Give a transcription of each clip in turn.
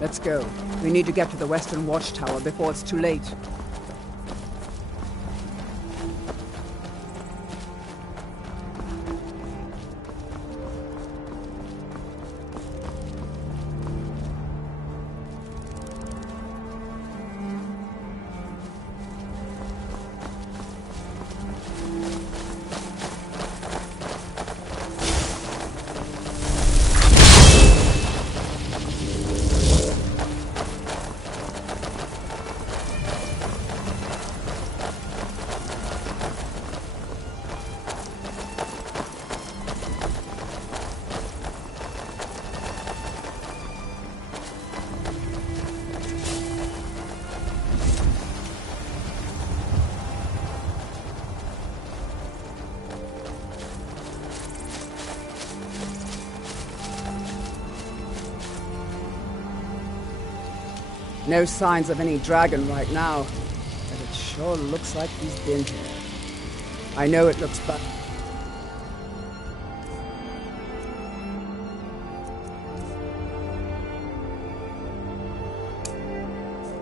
Let's go. We need to get to the Western Watchtower before it's too late. No signs of any dragon right now, but it sure looks like he's been here. I know it looks bad.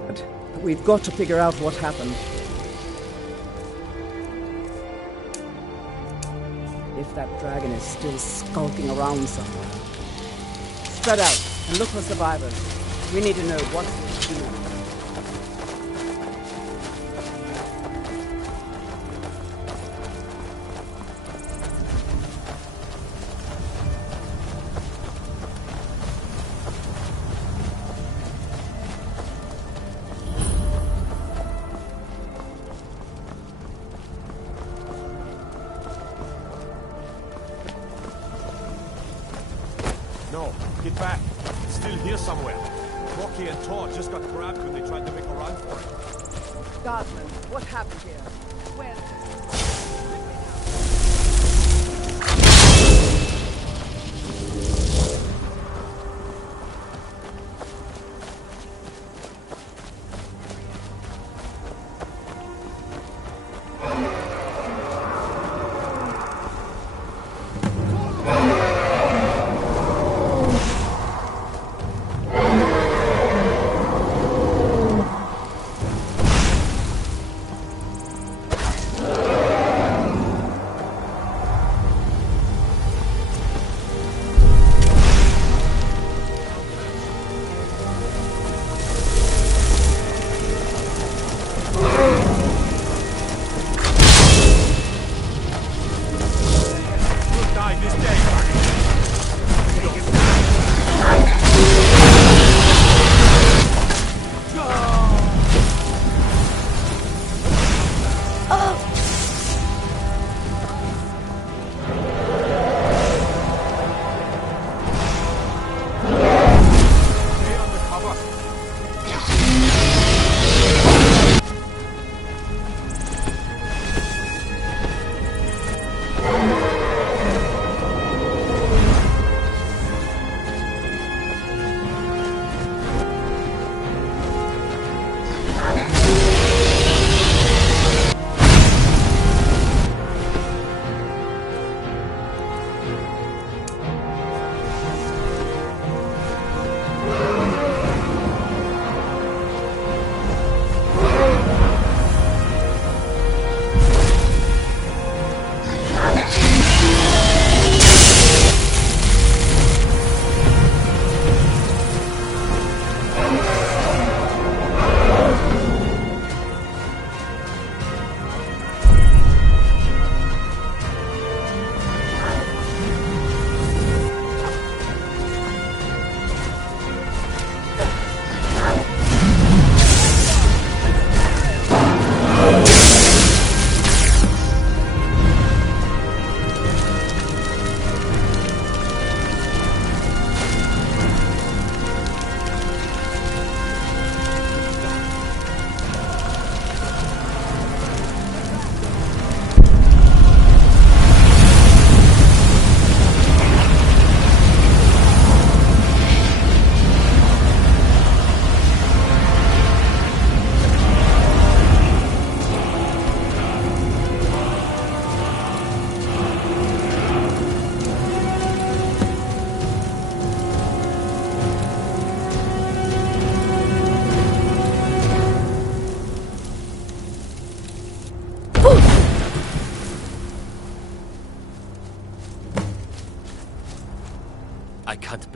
But we've got to figure out what happened. If that dragon is still skulking around somewhere. Spread out and look for survivors. We need to know what's doing. No, get back. It's still here somewhere. Rocky and Thor just got grabbed when they tried to make a run for it. Guardsman, what happened here? Where?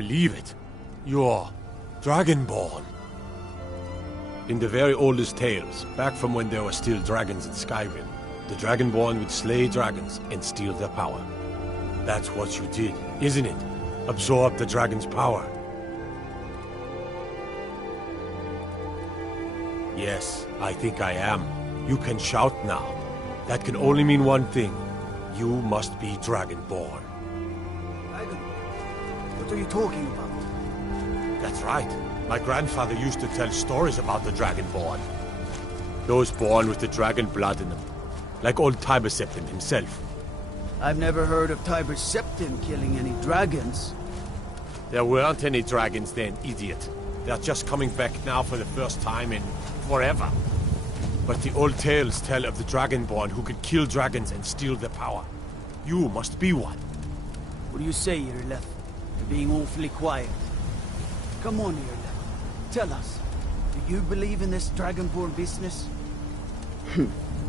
believe it. You're Dragonborn. In the very oldest tales, back from when there were still dragons in Skyrim, the Dragonborn would slay dragons and steal their power. That's what you did, isn't it? Absorb the dragon's power. Yes, I think I am. You can shout now. That can only mean one thing. You must be Dragonborn. Dragon? What are you talking about? That's right. My grandfather used to tell stories about the Dragonborn. Those born with the dragon blood in them. Like old Tiber Septim himself. I've never heard of Tiber Septim killing any dragons. There weren't any dragons then, idiot. They're just coming back now for the first time in forever. But the old tales tell of the Dragonborn who could kill dragons and steal their power. You must be one. What do you say, Irleth? You're being awfully quiet. Come on, Irleth. Tell us. Do you believe in this Dragonborn business?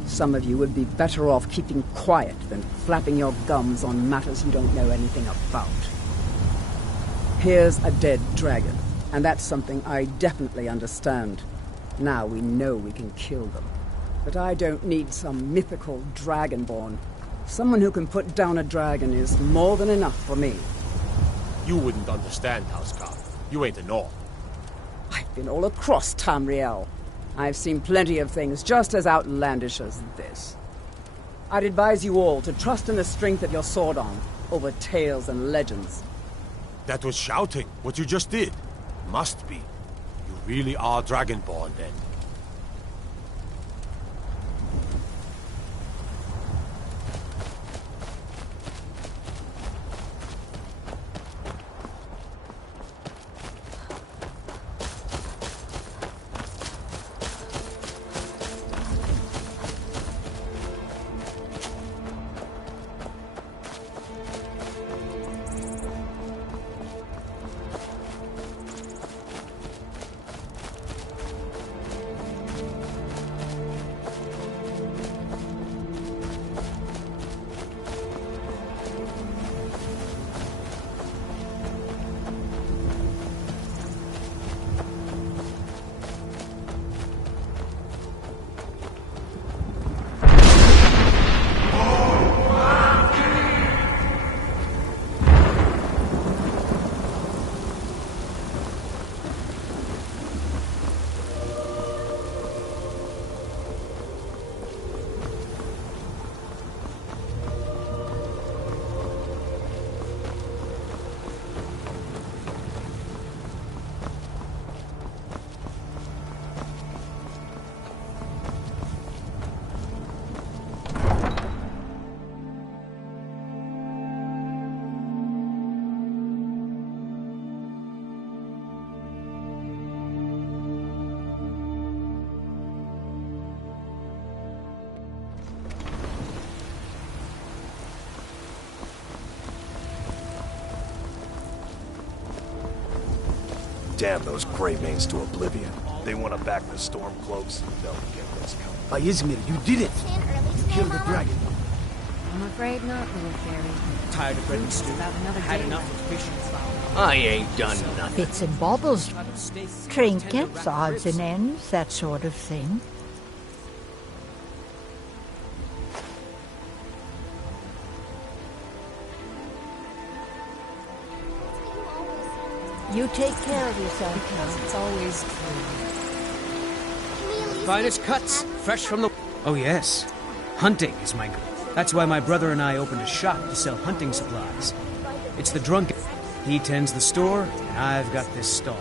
Some of you would be better off keeping quiet than flapping your gums on matters you don't know anything about. Here's a dead dragon, and that's something I definitely understand. Now we know we can kill them. But I don't need some mythical Dragonborn. Someone who can put down a dragon is more than enough for me. You wouldn't understand, Housecarl. You ain't a Norn. I've been all across Tamriel. I've seen plenty of things just as outlandish as this. I'd advise you all to trust in the strength of your sword arm over tales and legends. That was shouting, what you just did. Must be. You really are Dragonborn, then. Damn those Greymanes to oblivion. They want to back the Stormcloaks. They'll get this coming. By Izmir, you did it! You killed the dragon. I'm afraid not, little fairy. Tired of bread and stew. About another Had day enough of fishing. I ain't done nothing. Bits and bobbles, trinkets, odds and ends, that sort of thing. You take care of yourself, Because it's always true. Finest cuts, fresh from the... Oh yes, hunting is my... That's why my brother and I opened a shop to sell hunting supplies. It's the drunken... He tends the store, and I've got this stall.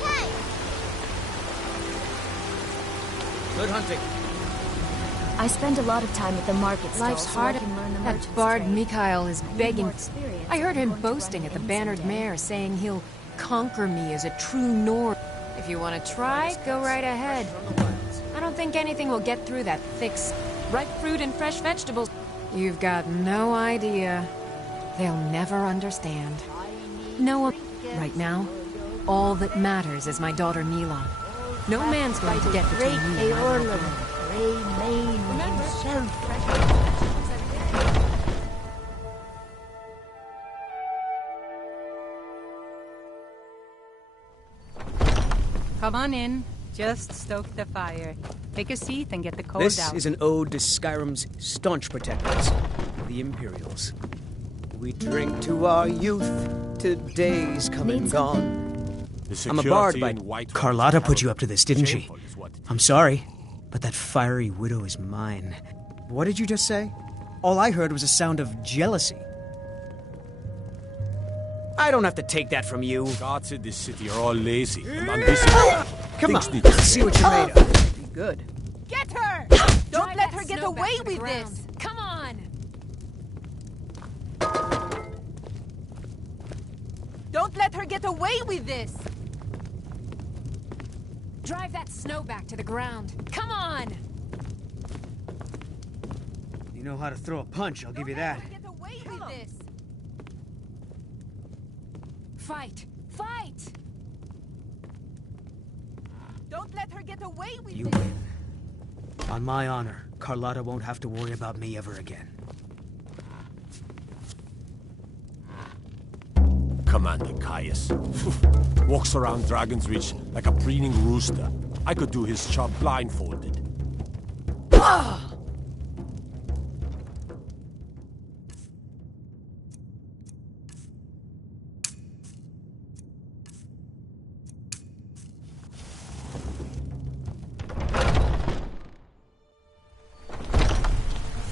Hey! Good hunting. I spend a lot of time at the market stalls. Life's hard. So I can learn the That merchant's bard trade. Mikhail is begging. More experience I heard than him going to boasting at the any Bannered day. Mare, saying he'll conquer me as a true Nord. If you want to try, go right ahead. I don't think anything will get through that thick, ripe fruit and fresh vegetables. You've got no idea. They'll never understand. No, right now, all that matters is my daughter Mila. No man's going to get between Great me and my little Eorlund, girl. Greymane himself. Come on in. Just stoke the fire. Take a seat and get the cold out. This is an ode to Skyrim's staunch protectors, the Imperials. We drink to our youth, to days come and gone. I'm a bard by... Carlotta put you up to this, didn't she? I'm sorry, but that fiery widow is mine. What did you just say? All I heard was a sound of jealousy. I don't have to take that from you. Gods in this city are all lazy and undisciplined. Come on, let's see what you're made of. Be good. Get her! Don't let her get away with this! Come on! Don't let her get away with this! Drive that snow back to the ground. Come on! You know how to throw a punch, I'll give you that. Get away with this! Fight! Fight! Don't let her get away with You this! win. On my honor, Carlotta won't have to worry about me ever again. Commander Caius. Walks around Dragon's Reach like a preening rooster. I could do his job blindfolded.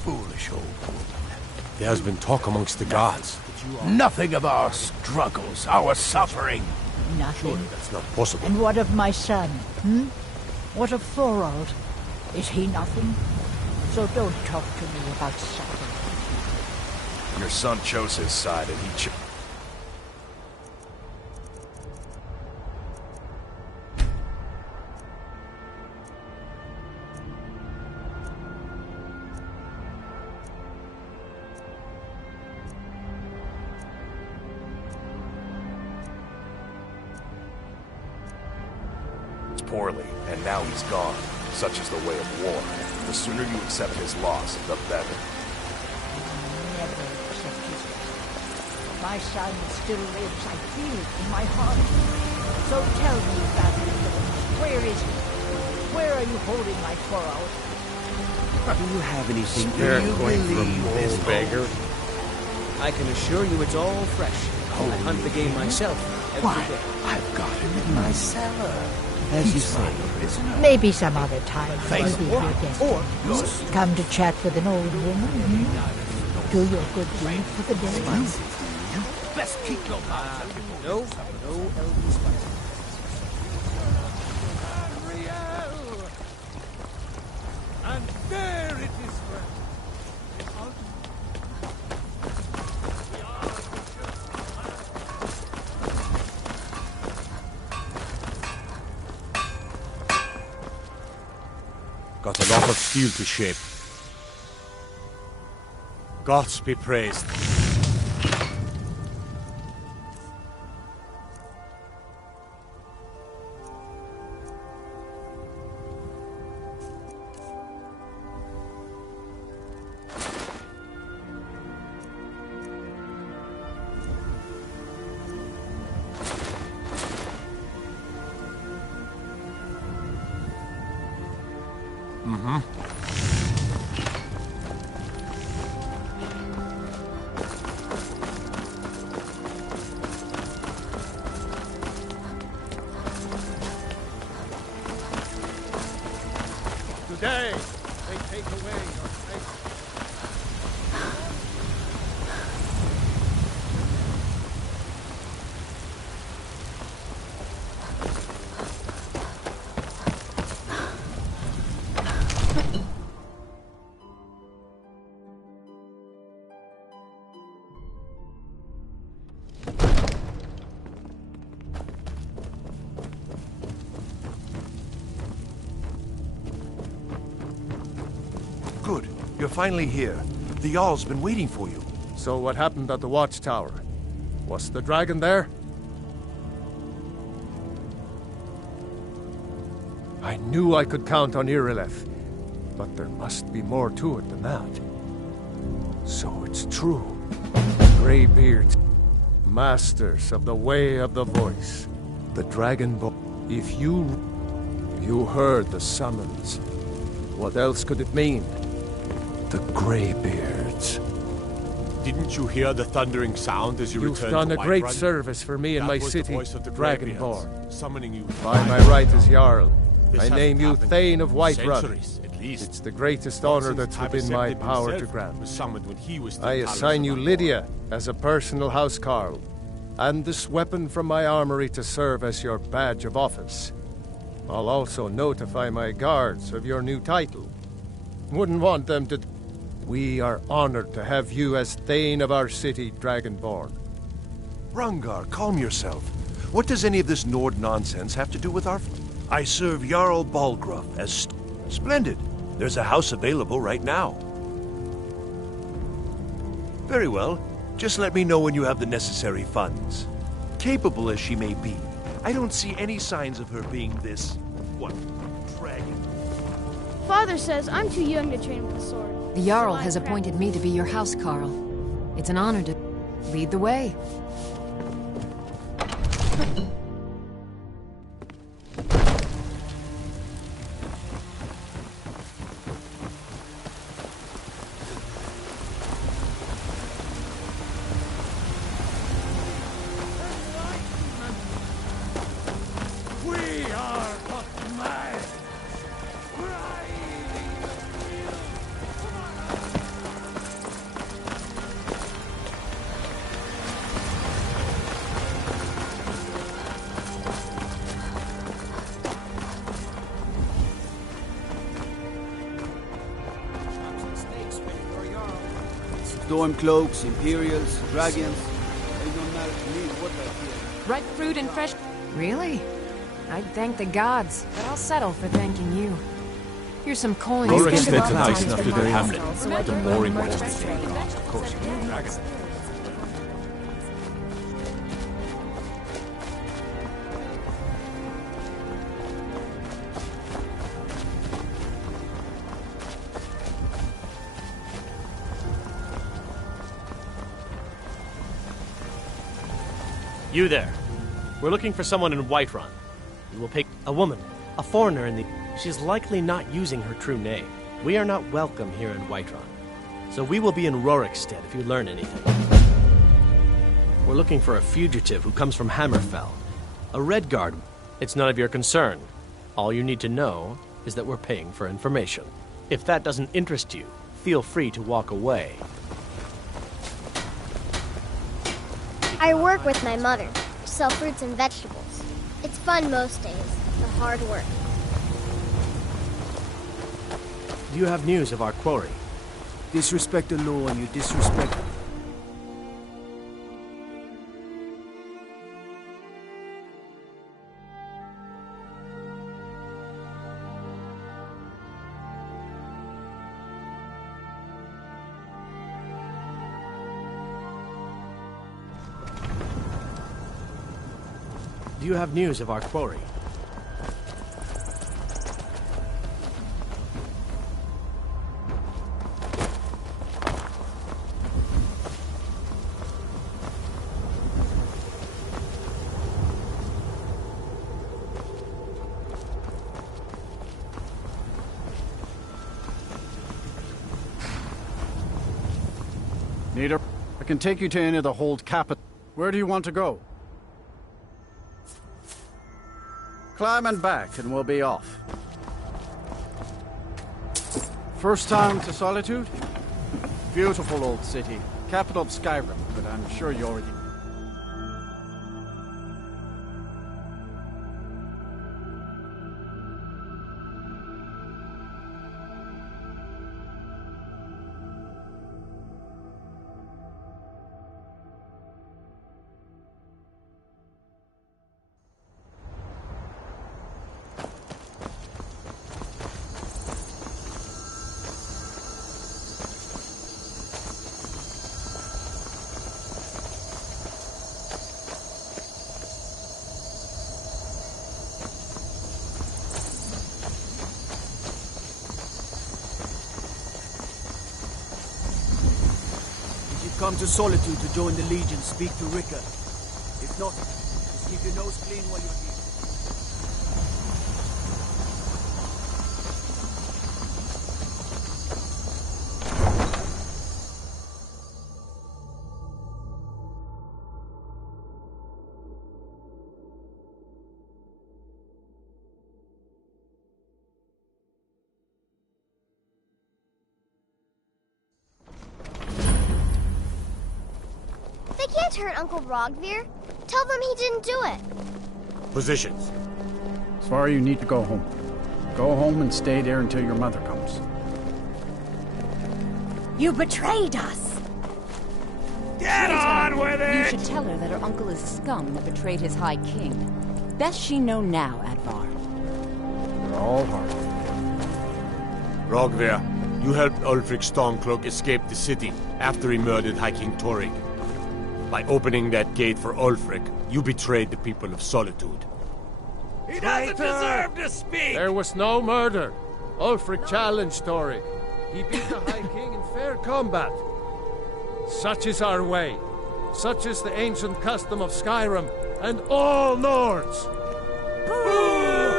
Foolish old woman. There's been talk amongst the gods. Nothing of our struggles, our suffering. Nothing. That's not possible. And what of my son? What of Thorold? Is he nothing? So don't talk to me about suffering. Your son chose his side and he poorly, and now he's gone. Such is the way of war. The sooner you accept his loss, the better. Never accept his death. My son still lives, I feel it in my heart. So tell me, Batman, where is he? Where are you holding my Thorold? Do you have anything you're going from this beggar? I can assure you it's all fresh. I hunt the game myself every day. I've got him in my cellar. As you say. Maybe some other time I'll be your guest. Come to chat with an old woman. Do your good deed for the day. You best keep your mouth shut. No elven spice. And there it is, friend. Got a lot of steel to shape. Gods be praised. Today, they take away your faith. Good. You're finally here. The Jarl's been waiting for you. So what happened at the watchtower? Was the dragon there? I knew I could count on Irileth, but there must be more to it than that. So it's true. Greybeards, masters of the way of the voice. The dragon If you heard the summons, what else could it mean? The Greybeards. Didn't you hear the thundering sound as you returned to You've done a great Whiterun? service for me and my city, Dragonborn. Greybeards, summoning you. By my right as Jarl, This I hasn't name you happened Thane of in Whiterun. centuries, at least. It's the greatest Not honor since that's Tiber within my Septim power to himself grant. was summoned when he was still I Talos assign you of Unborn. Lydia as a personal housecarl, and this weapon from my armory to serve as your badge of office. I'll also notify my guards of your new title. Wouldn't want them to... We are honored to have you as Thane of our city, Dragonborn. Rungar, calm yourself. What does any of this Nord nonsense have to do with our... I serve Jarl Balgruuf as... Splendid. There's a house available right now. Very well. Just let me know when you have the necessary funds. Capable as she may be, I don't see any signs of her being this... what? Dragon? Father says I'm too young to train with the sword. The Jarl has appointed me to be your housecarl. It's an honor to lead the way. Stormcloaks, Imperials, Dragons. They don't matter to me what I feel. Ripe fruit and fresh... Really? I'd thank the gods, but I'll settle for thanking you. Here's some coins. Rorik's Give dead it nice all enough to to do the Hamlet. so I The can more run important merchant thing, trade. of course, you're a dragon. You there. We're looking for someone in Whiterun. We will pick a woman, a foreigner in the... She's likely not using her true name. We are not welcome here in Whiterun. So we will be in Rorikstead if you learn anything. We're looking for a fugitive who comes from Hammerfell. A Redguard. It's none of your concern. All you need to know is that we're paying for information. If that doesn't interest you, feel free to walk away. I work with my mother, sell fruits and vegetables. It's fun most days, but hard work. Do you have news of our quarry? Disrespect the law and you disrespect... Do you have news of our quarry? Neither. I can take you to any of the hold capital. Where do you want to go? Climb and back, and we'll be off. First time to Solitude? Beautiful old city. Capital of Skyrim, but I'm sure you already... Come to Solitude to join the Legion, speak to Rickard. If not, just keep your nose clean while you're here. can't hurt Uncle Rogvir. Tell them he didn't do it. Positions. Svar, you need to go home. Go home and stay there until your mother comes. You betrayed us! Get on with it! You should tell her that her uncle is scum that betrayed his High King. Best she know now, Advar. You're all hard. Rogvir, you helped Ulfric Stormcloak escape the city after he murdered High King Torrig. By opening that gate for Ulfric, you betrayed the people of Solitude. He doesn't deserve to speak! There was no murder. Ulfric challenged Torrig. He beat the High King in fair combat. Such is our way. Such is the ancient custom of Skyrim and all Nords. Boo!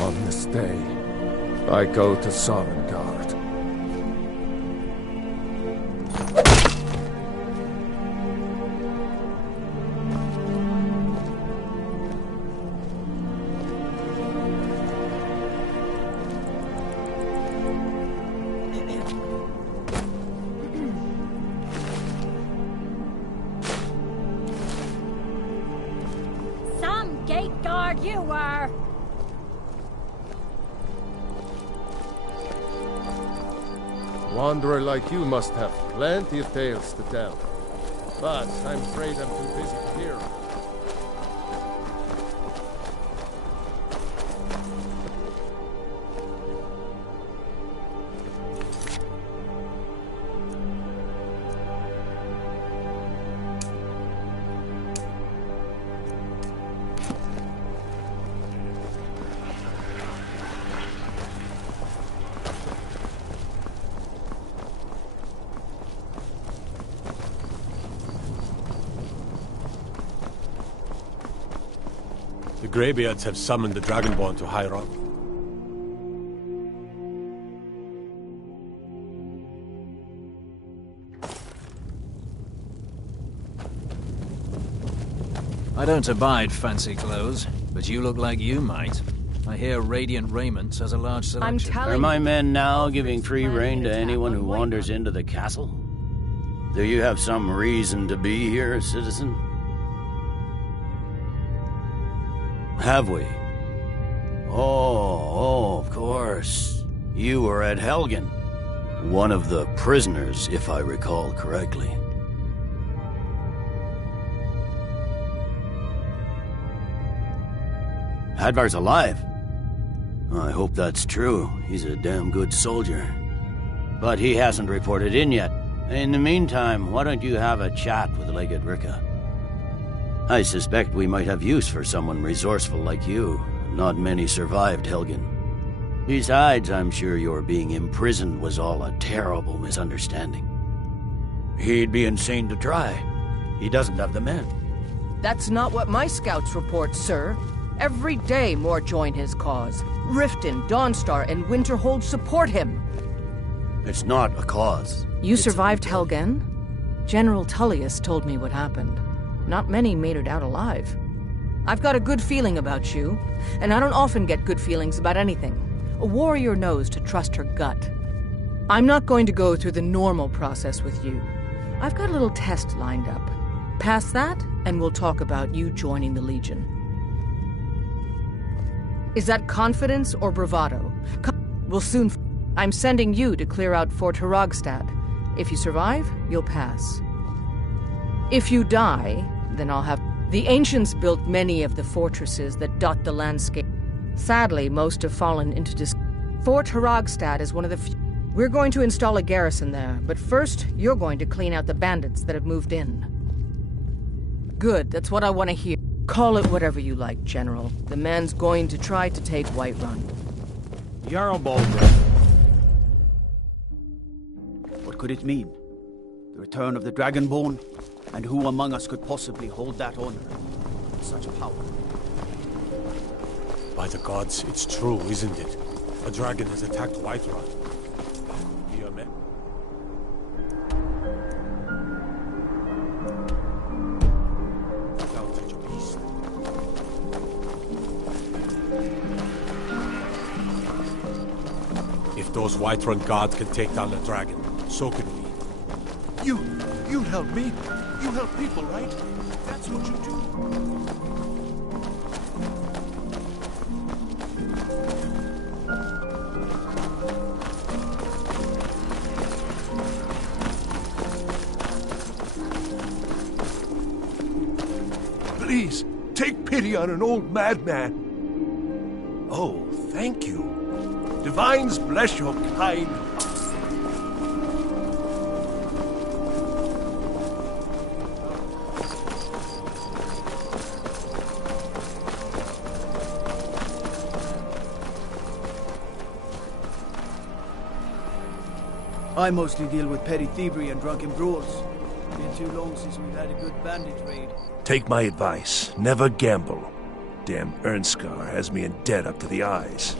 On this day, I go to Sovngarde. Some gate guard you were! Wanderer like you must have plenty of tales to tell. But I'm afraid I'm too busy to hear them. The Greybeards have summoned the Dragonborn to High Rock. I don't abide fancy clothes, but you look like you might. I hear Radiant Raiment has a large selection. Are my men now giving free rein to anyone who wanders into the castle? Do you have some reason to be here, citizen? Have we? Oh, of course. You were at Helgen. One of the prisoners, if I recall correctly. Hadvar's alive. I hope that's true. He's a damn good soldier. But he hasn't reported in yet. In the meantime, why don't you have a chat with Legate Ricka? I suspect we might have use for someone resourceful like you. Not many survived Helgen. Besides, I'm sure your being imprisoned was all a terrible misunderstanding. He'd be insane to try. He doesn't have the men. That's not what my scouts report, sir. Every day more join his cause. Riften, Dawnstar, and Winterhold support him. It's not a cause. You survived Helgen? General Tullius told me what happened. Not many made it out alive. I've got a good feeling about you, and I don't often get good feelings about anything. A warrior knows to trust her gut. I'm not going to go through the normal process with you. I've got a little test lined up. Pass that, and we'll talk about you joining the Legion. Is that confidence or bravado? We'll soon... I'm sending you to clear out Fort Hrogstad. If you survive, you'll pass. If you die, then I'll have... The ancients built many of the fortresses that dot the landscape. Sadly, most have fallen into Fort Hrogstad is one of the few... We're going to install a garrison there, but first, you're going to clean out the bandits that have moved in. Good, that's what I want to hear. Call it whatever you like, General. The man's going to try to take Whiterun. Jarl Balgruuf. What could it mean? The return of the Dragonborn? And who among us could possibly hold that honor and such power? By the gods, it's true, isn't it? A dragon has attacked Whiterun. Be a man. Down such a beast. If those Whiterun gods can take down the dragon, so can we. You help me. You help people, right? That's what you do. Please, take pity on an old madman. Oh, thank you. Divines bless your kind. I mostly deal with petty thievery and drunken brawls. Been too long since we've had a good bandit raid. Take my advice. Never gamble. Damn Ernskar has me in debt up to the eyes.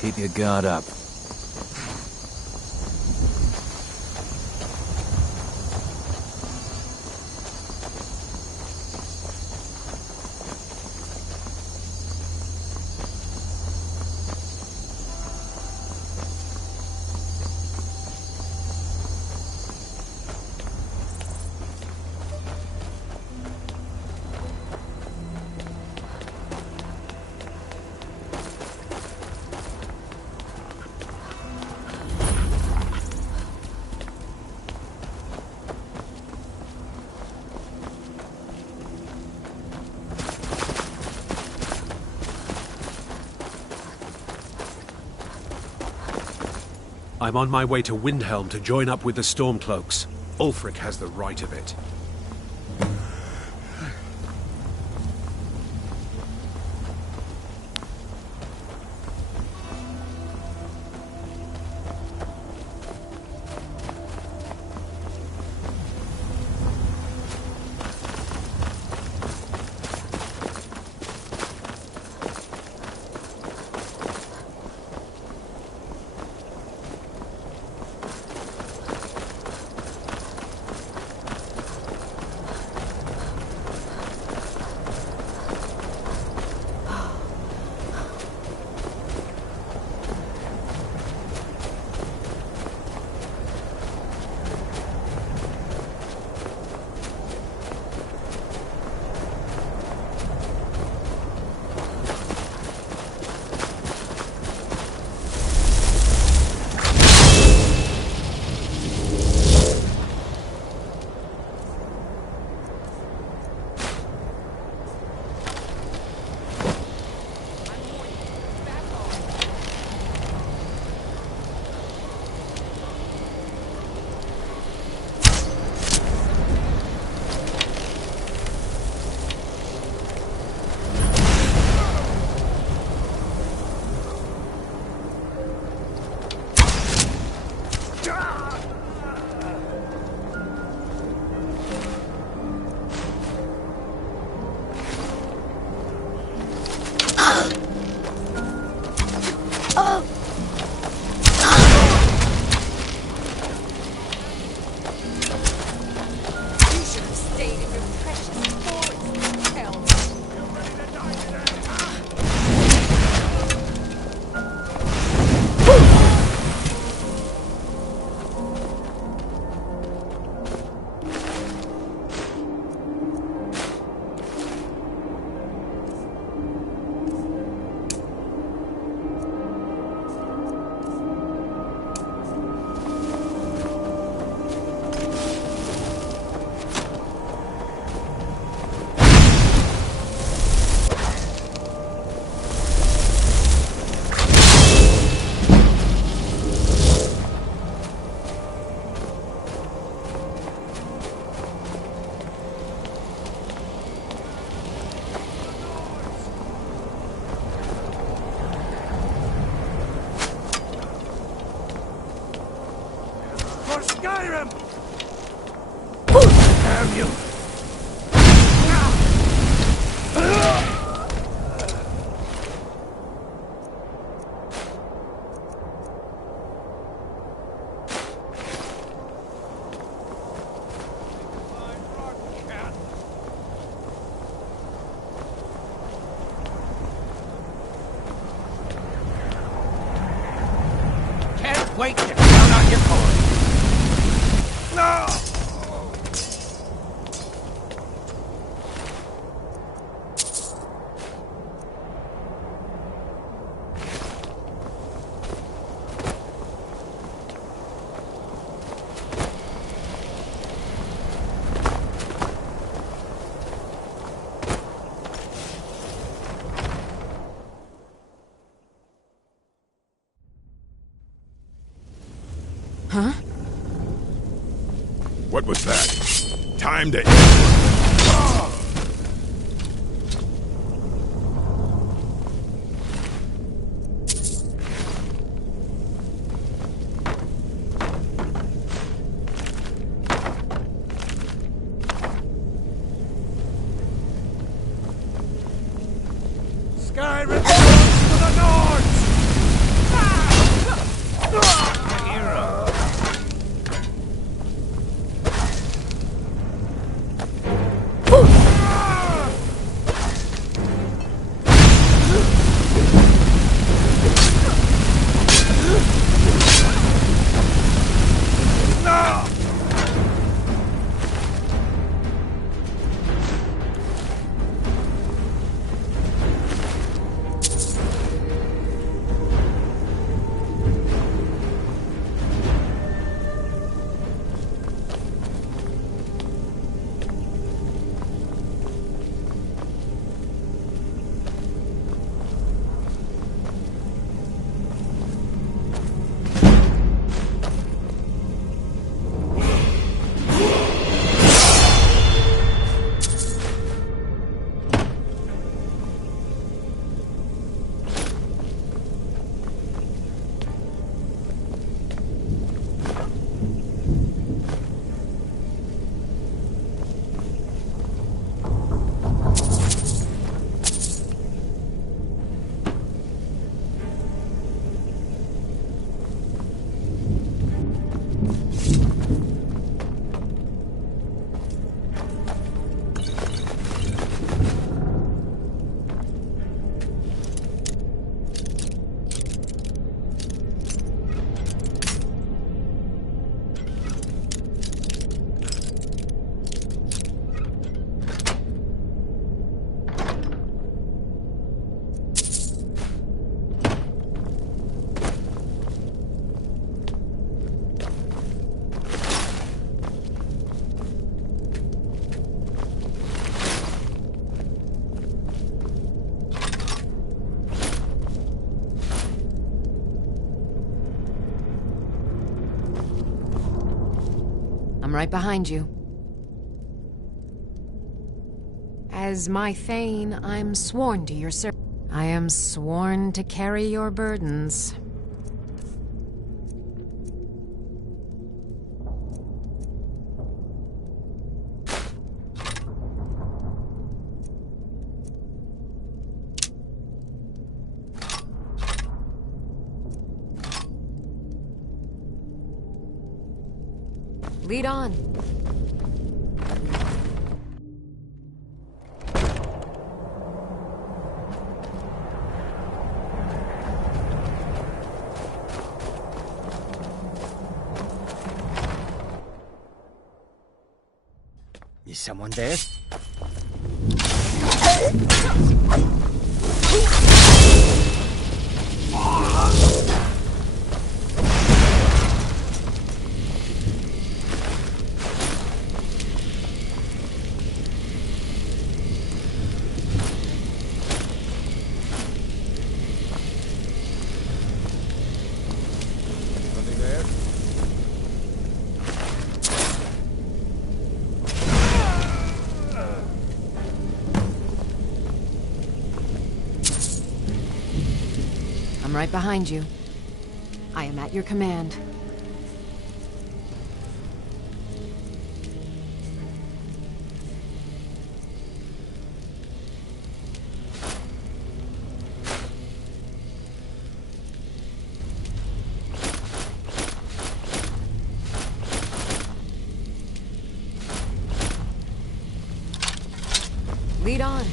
Keep your guard up. I'm on my way to Windhelm to join up with the Stormcloaks. Ulfric has the right of it. For Skyrim! Damn you! Wait, get down on your cord. No! Huh? What was that? Time to... Skyrim to the north! I'm right behind you. As my Thane, I'm sworn to your service. I am sworn to carry your burdens. Lead on. Is someone there? I'm right behind you. I am at your command. Lead on.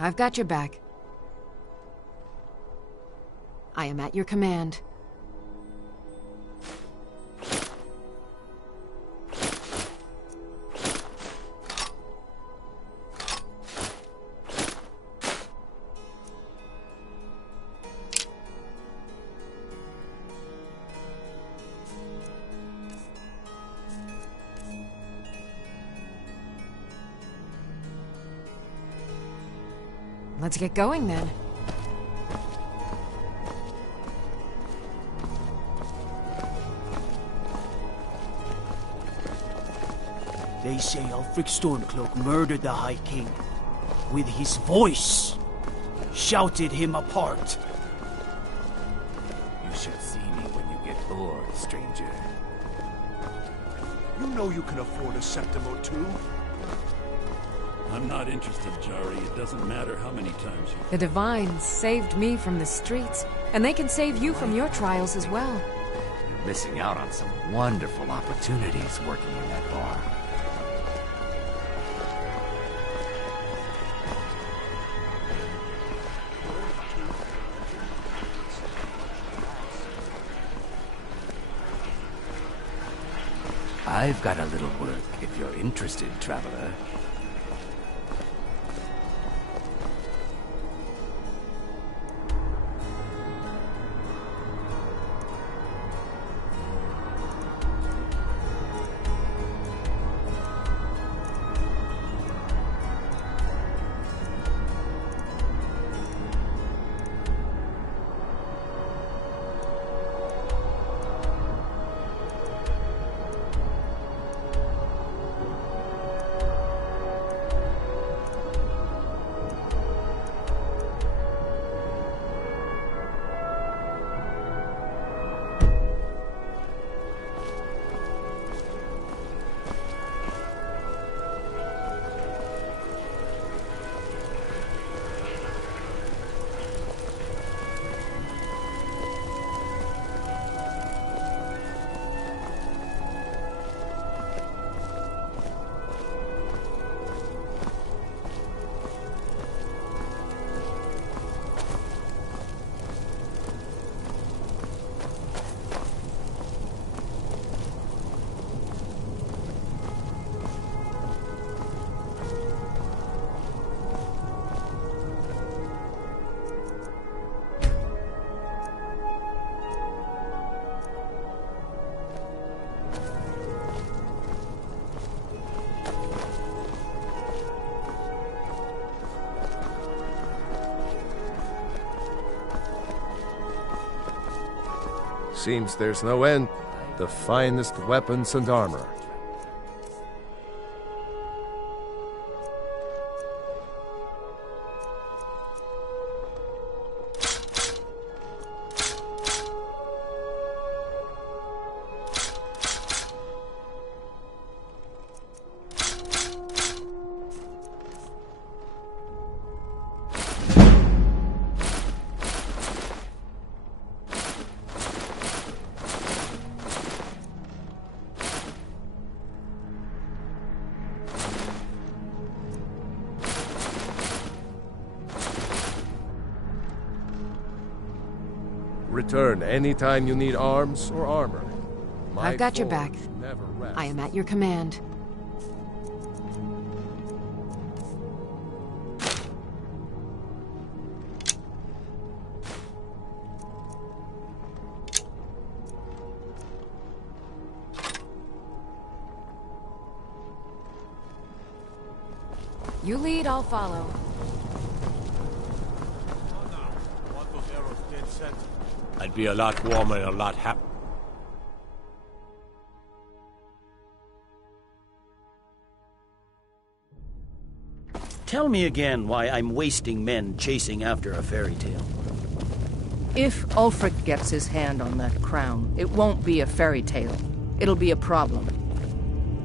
I've got your back. I am at your command. Let's get going then. They say Ulfric Stormcloak murdered the High King. With his voice. Shouted him apart. You should see me when you get bored, stranger. You know you can afford a septim or two. I'm not interested, Jari. It doesn't matter how many times you... The Divines saved me from the streets, and they can save you from your trials as well. You're missing out on some wonderful opportunities working in that bar. I've got a little work if you're interested, traveler. Seems there's no end. The finest weapons and armor. Return anytime you need arms or armor. My I've got your foe back. never rests. I am at your command. You lead, I'll follow. I'd be a lot warmer and a lot happier. Tell me again why I'm wasting men chasing after a fairy tale. If Ulfric gets his hand on that crown, it won't be a fairy tale. It'll be a problem.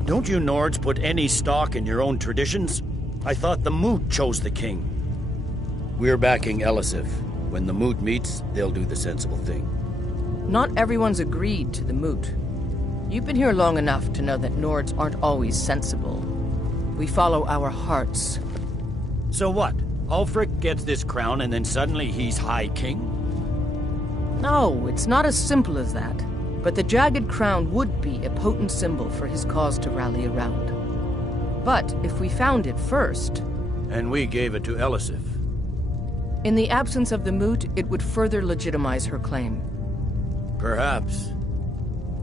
Don't you Nords put any stock in your own traditions? I thought the Moot chose the king. We're backing Elisif. When the Moot meets, they'll do the sensible thing. Not everyone's agreed to the moot. You've been here long enough to know that Nords aren't always sensible. We follow our hearts. So what? Ulfric gets this crown and then suddenly he's High King? No, it's not as simple as that. But the jagged crown would be a potent symbol for his cause to rally around. But if we found it first... And we gave it to Elisif. In the absence of the moot, it would further legitimize her claim. Perhaps.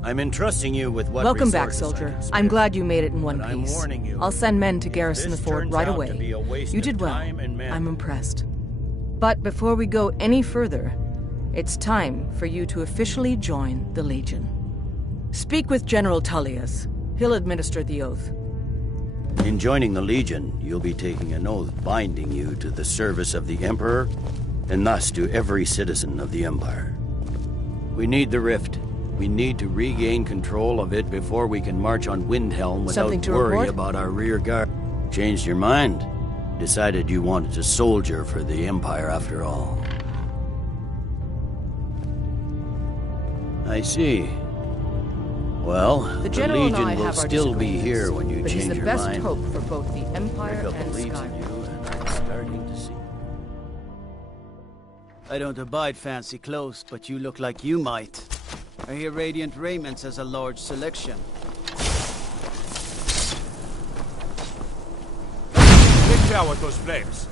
I'm entrusting you with what Welcome back, resources I soldier. can spare. I'm glad you made it in one But I'm piece. warning you, I'll send men to garrison the this fort turns right out away. to be a waste You of did well. time and men. I'm impressed. But before we go any further, it's time for you to officially join the Legion. Speak with General Tullius. He'll administer the oath. In joining the Legion, you'll be taking an oath binding you to the service of the Emperor, and thus to every citizen of the Empire. We need the rift. We need to regain control of it before we can march on Windhelm without Something to worry report? about our rear guard. Changed your mind? Decided you wanted to soldier for the Empire after all. I see. Well, The the General and I Legion will have our still be disagreements, here when you but he's change the your best mind. hope for both the Empire Rico and believes in Sky. you, and I'm starting to see. I don't abide fancy clothes, but you look like you might. I hear Radiant Raiments has a large selection. Take care with those flames.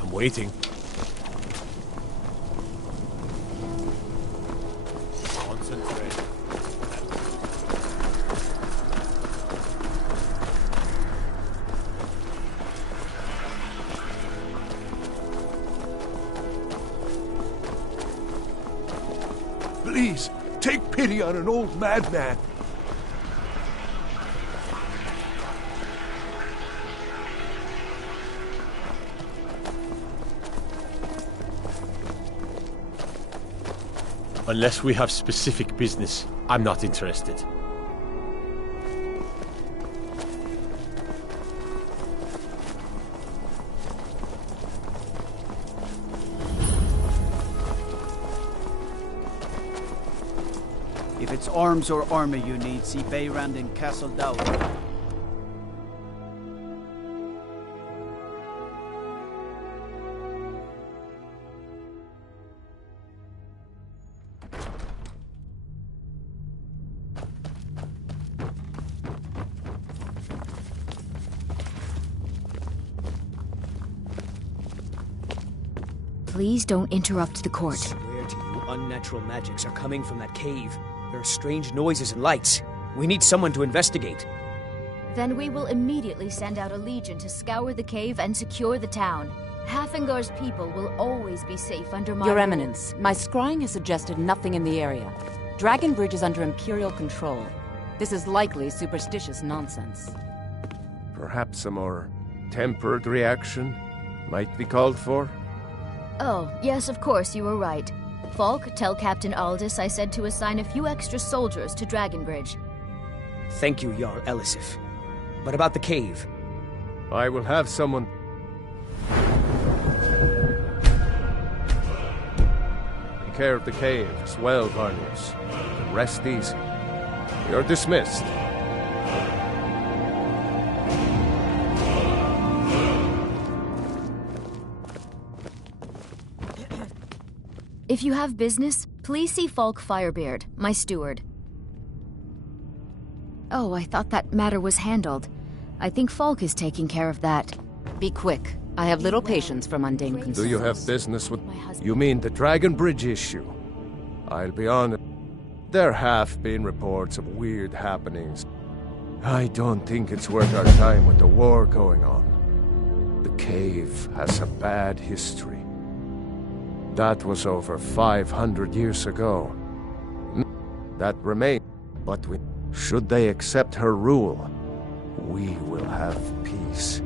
I'm waiting. Concentrate. Please, take pity on an old madman. Unless we have specific business, I'm not interested. If it's arms or armor you need, see Beyrand in Castle Dower. Please don't interrupt the court. I swear to you, unnatural magics are coming from that cave. There are strange noises and lights. We need someone to investigate. Then we will immediately send out a legion to scour the cave and secure the town. Hafingar's people will always be safe under my Your rule. Eminence, my scrying has suggested nothing in the area. Dragonbridge is under Imperial control. This is likely superstitious nonsense. Perhaps a more tempered reaction might be called for? Oh, yes, of course, you were right. Falk, tell Captain Aldous I said to assign a few extra soldiers to Dragonbridge. Thank you, Jarl Elisif. But about the cave? I will have someone... Take care of the cave as well, Varnius. You can rest easy. You're dismissed. If you have business, please see Falk Firebeard, my steward. Oh, I thought that matter was handled. I think Falk is taking care of that. Be quick. I have little patience for mundane concerns. Do you have business with... You mean the Dragon Bridge issue? I'll be honest. There have been reports of weird happenings. I don't think it's worth our time with the war going on. The cave has a bad history. That was over 500 years ago. That remains. But should they accept her rule, we will have peace.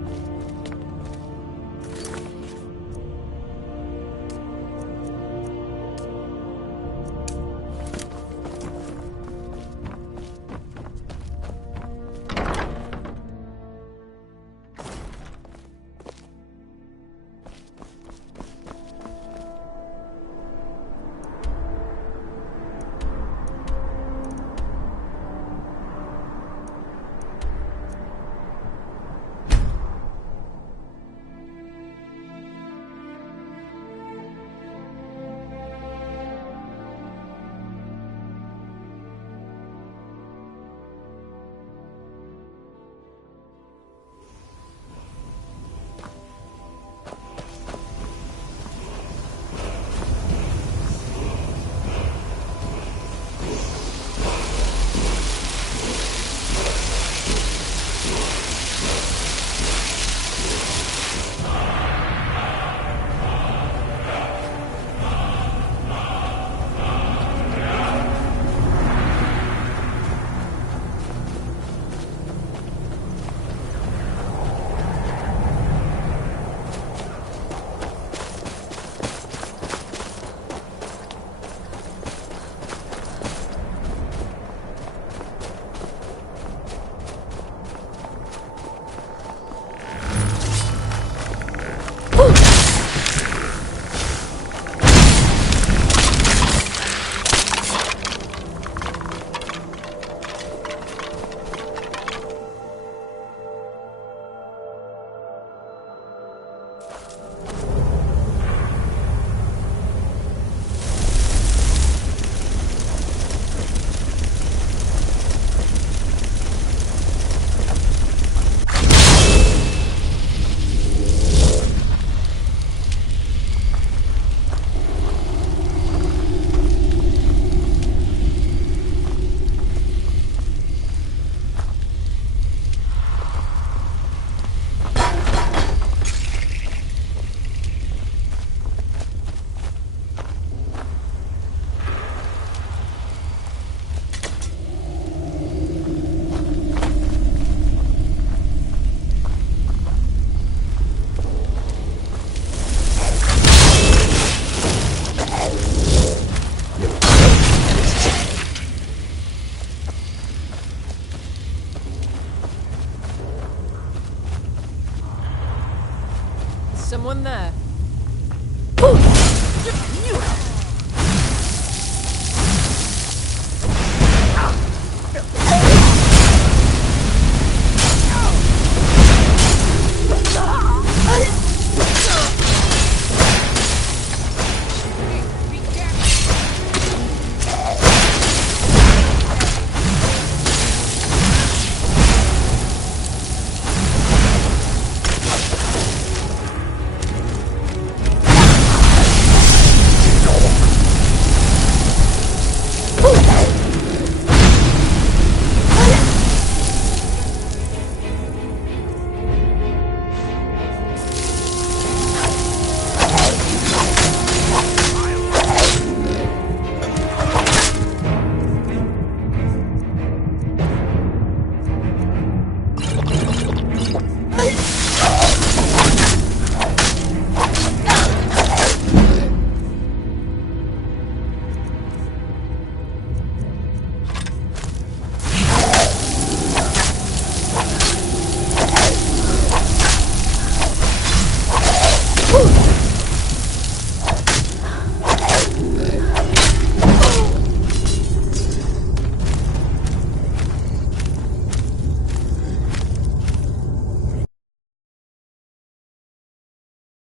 Someone there.